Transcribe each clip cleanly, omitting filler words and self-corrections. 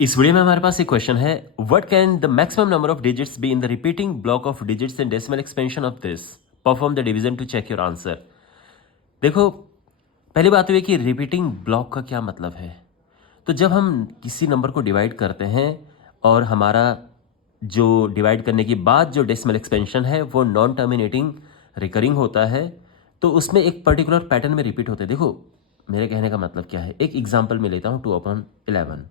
इस वीडियो में हमारे पास एक क्वेश्चन है, what can the maximum number of digits be in the repeating block of digits in decimal expansion of this, perform the division to check your answer. देखो, पहली बात तो ये कि रिपीटिंग ब्लॉक का क्या मतलब है। तो जब हम किसी नंबर को डिवाइड करते हैं और हमारा जो डिवाइड करने के बाद जो डेसिमल एक्सपेंशन है वो नॉन टर्मिनेटिंग रिकरिंग होता है, तो उसमें एक पर्टिकुलर पैटर्न में रिपीट होते हैं। देखो, मेरे कहने का मतलब क्या है, एक एग्जाम्पल मैं लेता हूँ 2/11।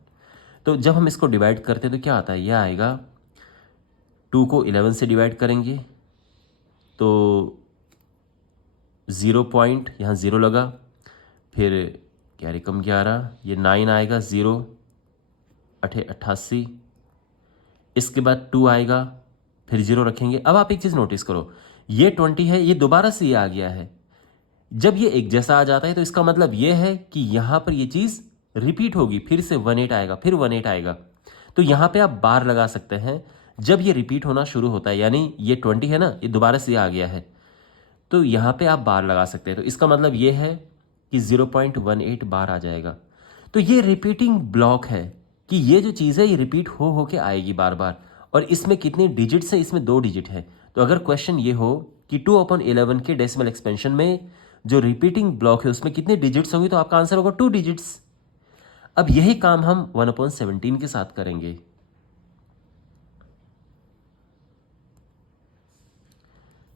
तो जब हम इसको डिवाइड करते हैं तो क्या आता है, यह आएगा 2 को 11 से डिवाइड करेंगे तो 0 पॉइंट, यहाँ 0 लगा, फिर क्या रिकम 11, ये 9 आएगा, 0 अठे 88, इसके बाद 2 आएगा, फिर 0 रखेंगे। अब आप एक चीज़ नोटिस करो, ये 20 है, ये दोबारा से ये आ गया है। जब ये एक जैसा आ जाता है तो इसका मतलब ये है कि यहाँ पर ये चीज़ रिपीट होगी, फिर से 18 आएगा, फिर 18 आएगा। तो यहाँ पे आप बार लगा सकते हैं जब ये रिपीट होना शुरू होता है, यानी ये 20 है ना, ये दोबारा से आ गया है, तो यहाँ पे आप बार लगा सकते हैं। तो इसका मतलब ये है कि 0.18 बार आ जाएगा। तो ये रिपीटिंग ब्लॉक है कि ये जो चीज़ है ये रिपीट हो के आएगी बार बार। और इसमें कितने डिजिट्स हैं, इसमें 2 डिजिट है। तो अगर क्वेश्चन ये हो कि 2/11 के डेसिमल एक्सपेंशन में जो रिपीटिंग ब्लॉक है उसमें कितने डिजिट्स होंगे, तो आपका आंसर होगा 2 डिजिट्स। अब यही काम हम 1/17 के साथ करेंगे।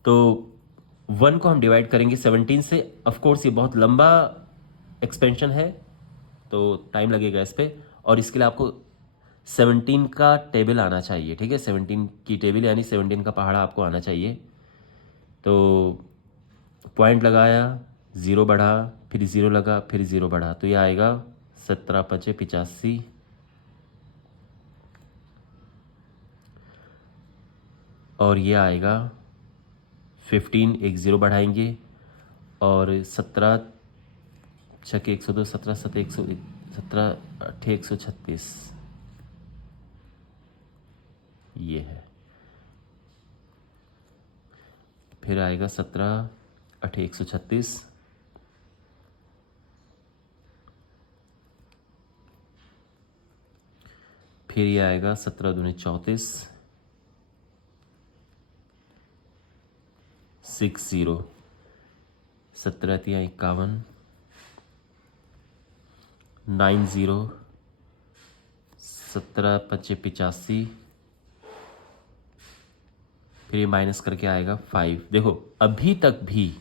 तो 1 को हम डिवाइड करेंगे 17 से। ऑफ कोर्स ये बहुत लंबा एक्सपेंशन है तो टाइम लगेगा इस पे, और इसके लिए आपको 17 का टेबल आना चाहिए। ठीक है, 17 की टेबल यानी 17 का पहाड़ा आपको आना चाहिए। तो पॉइंट लगाया, 0 बढ़ा, फिर 0 लगा, फिर 0 बढ़ा, तो ये आएगा 17 × 5 = 85। और ये आएगा 15, एक 0 बढ़ाएंगे, और 17 × 102, 17 × 7 = 100, 17 × 8 = 136, ये है। फिर आएगा 17 × 8 = 136, फिर ये आएगा 17 × 2 = 34, 60, 17 × 3 = 51, 90, 17 × 5 = 85, फिर ये माइनस करके आएगा 5। देखो, अभी तक भी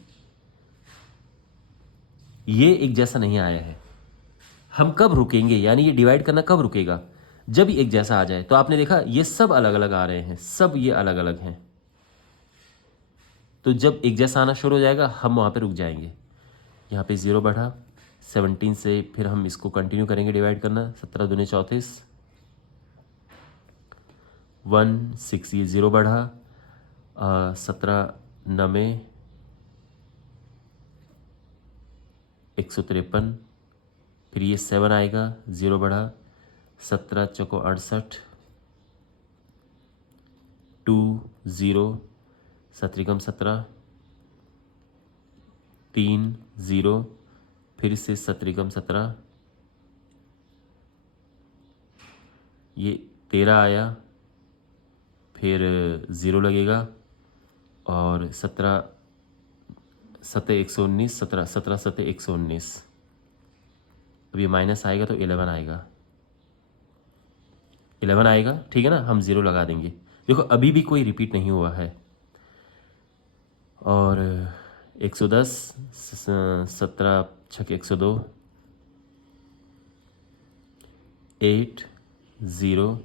ये एक जैसा नहीं आया है। हम कब रुकेंगे, यानी ये डिवाइड करना कब रुकेगा, जब एक जैसा आ जाए। तो आपने देखा ये सब अलग अलग आ रहे हैं, सब ये अलग अलग हैं। तो जब एक जैसा आना शुरू हो जाएगा हम वहाँ पे रुक जाएंगे। यहाँ पे 0 बढ़ा, 17 से फिर हम इसको कंटिन्यू करेंगे डिवाइड करना। 17 × 2 = 34, 1 6, ये 0 बढ़ा, 17 × 9 = 153, फिर ये 7 आएगा, 0 बढ़ा, 17 × 4 = 68, 2 0, 7 × 17, 3 0, फिर से 7 × 17, ये 13 आया, फिर 0 लगेगा, और 17 × 7 = 119, 17 × 7 = 119। अब ये माइनस आएगा तो 11 आएगा, 11 आएगा, ठीक है ना, हम 0 लगा देंगे। देखो अभी भी कोई रिपीट नहीं हुआ है। और 110, 17 × 6 = 102, 8 0,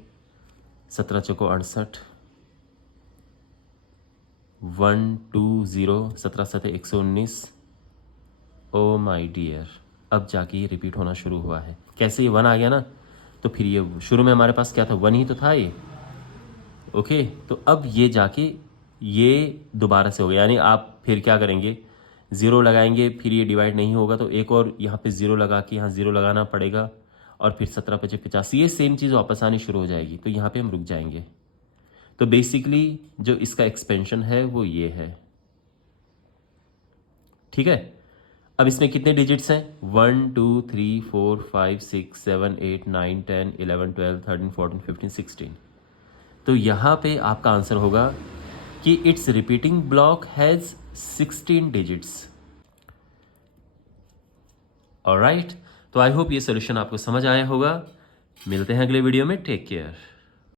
17 × 4 = 68, 1 2 0, 17 × 7 = 119। ओ माय डियर, अब जाके ये रिपीट होना शुरू हुआ है। कैसे, ये 1 आ गया ना, तो फिर ये शुरू में हमारे पास क्या था, 1 ही तो था ये। ओके, तो अब ये जाके ये दोबारा से हो गया, यानी आप फिर क्या करेंगे, 0 लगाएंगे, फिर ये डिवाइड नहीं होगा तो एक और यहाँ पे 0 लगा के यहाँ 0 लगाना पड़ेगा, और फिर 17 × 5 = 85, ये सेम चीज़ वापस आनी शुरू हो जाएगी। तो यहाँ पे हम रुक जाएंगे। तो बेसिकली जो इसका एक्सपेंशन है वो ये है, ठीक है। अब इसमें कितने डिजिट्स हैं? 1 2 3 4 5 6 7 8 9 10 11 12 13 14 15 16। तो यहाँ पे आपका आंसर होगा कि it's repeating block has 16 digits. Alright, तो आई होप ये सोल्यूशन आपको समझ आया होगा। मिलते हैं अगले वीडियो में। Take care.